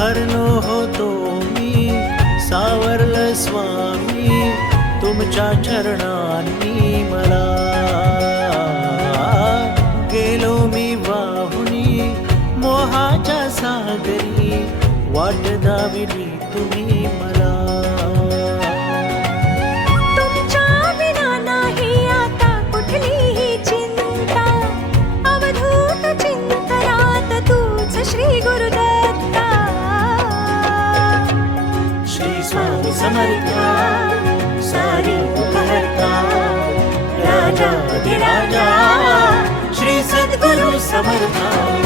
हरलो होतो मी सावरल स्वामी तुमच्या चरणांनी मला. गेलो मी वाहुनी मोहाच्या सागरी वाट दाविली तुम्ही मला. समर्था सारी उपहर्ता। राजा राजा श्री सद्गुरु समर्था।